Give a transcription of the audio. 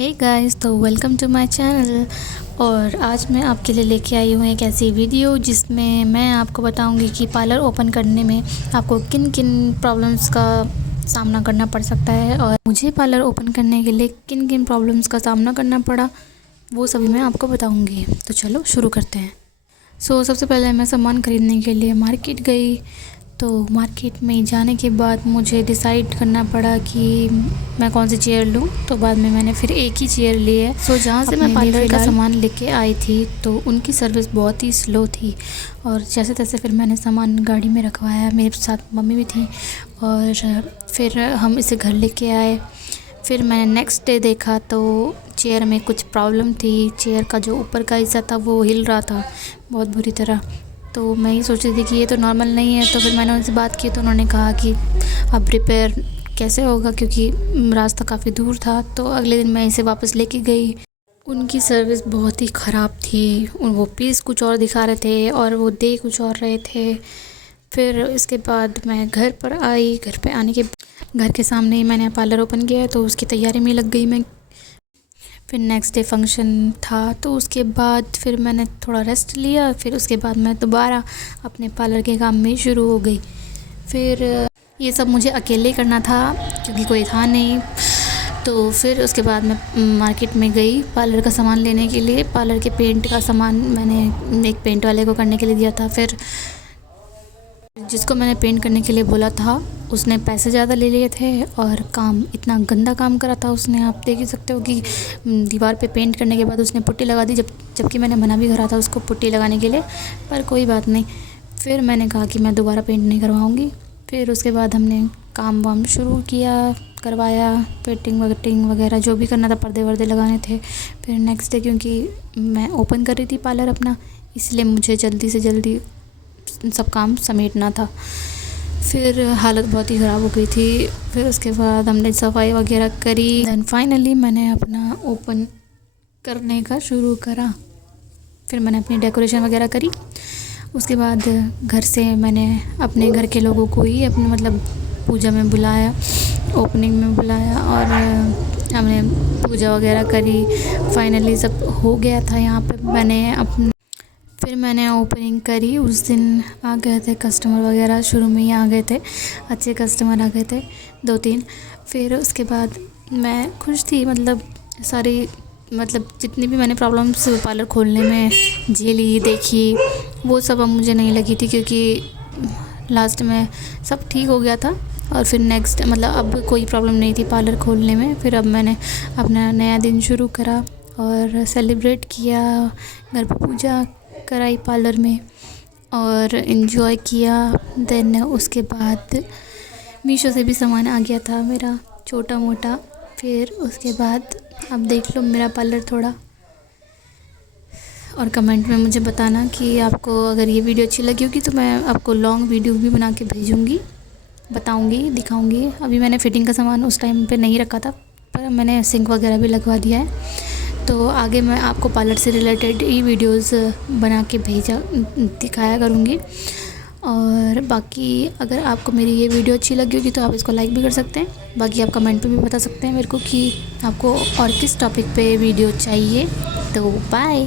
Hey guys, तो welcome to my channel. और आज मैं आपके लिए लेके आई हूँ एक ऐसी वीडियो जिसमें मैं आपको बताऊँगी कि पार्लर ओपन करने में आपको किन किन प्रॉब्लम्स का सामना करना पड़ सकता है और मुझे पार्लर ओपन करने के लिए किन किन प्रॉब्लम्स का सामना करना पड़ा, वो सभी मैं आपको बताऊँगी। तो चलो शुरू करते हैं। सबसे पहले मैं सामान ख़रीदने के लिए मार्केट गई। तो मार्केट में जाने के बाद मुझे डिसाइड करना पड़ा कि मैं कौन सी चेयर लूँ। तो बाद में मैंने फिर एक ही चेयर ली है। जहाँ से मैं पार्लर का सामान लेके आई थी तो उनकी सर्विस बहुत ही स्लो थी और जैसे तैसे फिर मैंने सामान गाड़ी में रखवाया। मेरे साथ मम्मी भी थी और फिर हम इसे घर लेके आए। फिर मैंने नेक्स्ट डे देखा तो चेयर में कुछ प्रॉब्लम थी। चेयर का जो ऊपर का हिस्सा था वो हिल रहा था बहुत बुरी तरह। तो मैं ये सोच रही थी कि ये तो नॉर्मल नहीं है। तो फिर मैंने उनसे बात की तो उन्होंने कहा कि अब रिपेयर कैसे होगा, क्योंकि रास्ता काफ़ी दूर था। तो अगले दिन मैं इसे वापस लेके गई। उनकी सर्विस बहुत ही ख़राब थी। वो पीस कुछ और दिखा रहे थे और वो दे कुछ और रहे थे। फिर इसके बाद मैं घर पर आई। घर पे आने के घर के सामने ही मैंने पार्लर ओपन किया तो उसकी तैयारी में लग गई मैं। फिर नेक्स्ट डे फंक्शन था तो उसके बाद फिर मैंने थोड़ा रेस्ट लिया। फिर उसके बाद मैं दोबारा अपने पार्लर के काम में शुरू हो गई। फिर ये सब मुझे अकेले करना था क्योंकि कोई था नहीं। तो फिर उसके बाद मैं मार्केट में गई पार्लर का सामान लेने के लिए। पार्लर के पेंट का सामान मैंने एक पेंट वाले को करने के लिए दिया था। फिर जिसको मैंने पेंट करने के लिए बोला था उसने पैसे ज़्यादा ले लिए थे और काम इतना गंदा काम करा था उसने। आप देख ही सकते हो कि दीवार पे पेंट करने के बाद उसने पुट्टी लगा दी, जबकि मैंने मना भी करा था उसको पुट्टी लगाने के लिए। पर कोई बात नहीं, फिर मैंने कहा कि मैं दोबारा पेंट नहीं करवाऊँगी। फिर उसके बाद हमने काम वाम शुरू किया, करवाया, पेंटिंग वगैरह जो भी करना था, पर्दे वर्दे लगाने थे। फिर नेक्स्ट डे क्योंकि मैं ओपन कर रही थी पार्लर अपना, इसलिए मुझे जल्दी से जल्दी सब काम समेटना था। फिर हालत बहुत ही ख़राब हो गई थी। फिर उसके बाद हमने सफाई वगैरह करी। दैन फाइनली मैंने अपना ओपन करने का शुरू करा। फिर मैंने अपनी डेकोरेशन वगैरह करी। उसके बाद घर से मैंने अपने घर के लोगों को ही अपने मतलब पूजा में बुलाया, ओपनिंग में बुलाया और हमने पूजा वगैरह करी। फाइनली सब हो गया था यहाँ पे। फिर मैंने ओपनिंग करी। उस दिन आ गए थे कस्टमर वगैरह, शुरू में ही आ गए थे, अच्छे कस्टमर आ गए थे 2-3। फिर उसके बाद मैं खुश थी। जितनी भी मैंने प्रॉब्लम्स पार्लर खोलने में झेली देखी वो सब अब मुझे नहीं लगी थी, क्योंकि लास्ट में सब ठीक हो गया था। और फिर नेक्स्ट अब कोई प्रॉब्लम नहीं थी पार्लर खोलने में। फिर अब मैंने अपना नया दिन शुरू करा और सेलिब्रेट किया, घर पर पूजा कराई पार्लर में और इन्जॉय किया। देन उसके बाद मीशो से भी सामान आ गया था मेरा छोटा मोटा। फिर उसके बाद अब देख लो मेरा पार्लर थोड़ा। और कमेंट में मुझे बताना कि आपको अगर ये वीडियो अच्छी लगी होगी तो मैं आपको लॉन्ग वीडियो भी बना के भेजूँगी, बताऊँगी, दिखाऊँगी। अभी मैंने फ़िटिंग का सामान उस टाइम पे नहीं रखा था, पर मैंने सिंक वगैरह भी लगवा दिया है। तो आगे मैं आपको पार्लर से रिलेटेड ही वीडियोस बना के दिखाया करूँगी। और बाकी अगर आपको मेरी ये वीडियो अच्छी लगी होगी तो आप इसको लाइक भी कर सकते हैं। बाकी आप कमेंट पे भी बता सकते हैं मेरे को कि आपको और किस टॉपिक पे वीडियो चाहिए। तो बाय।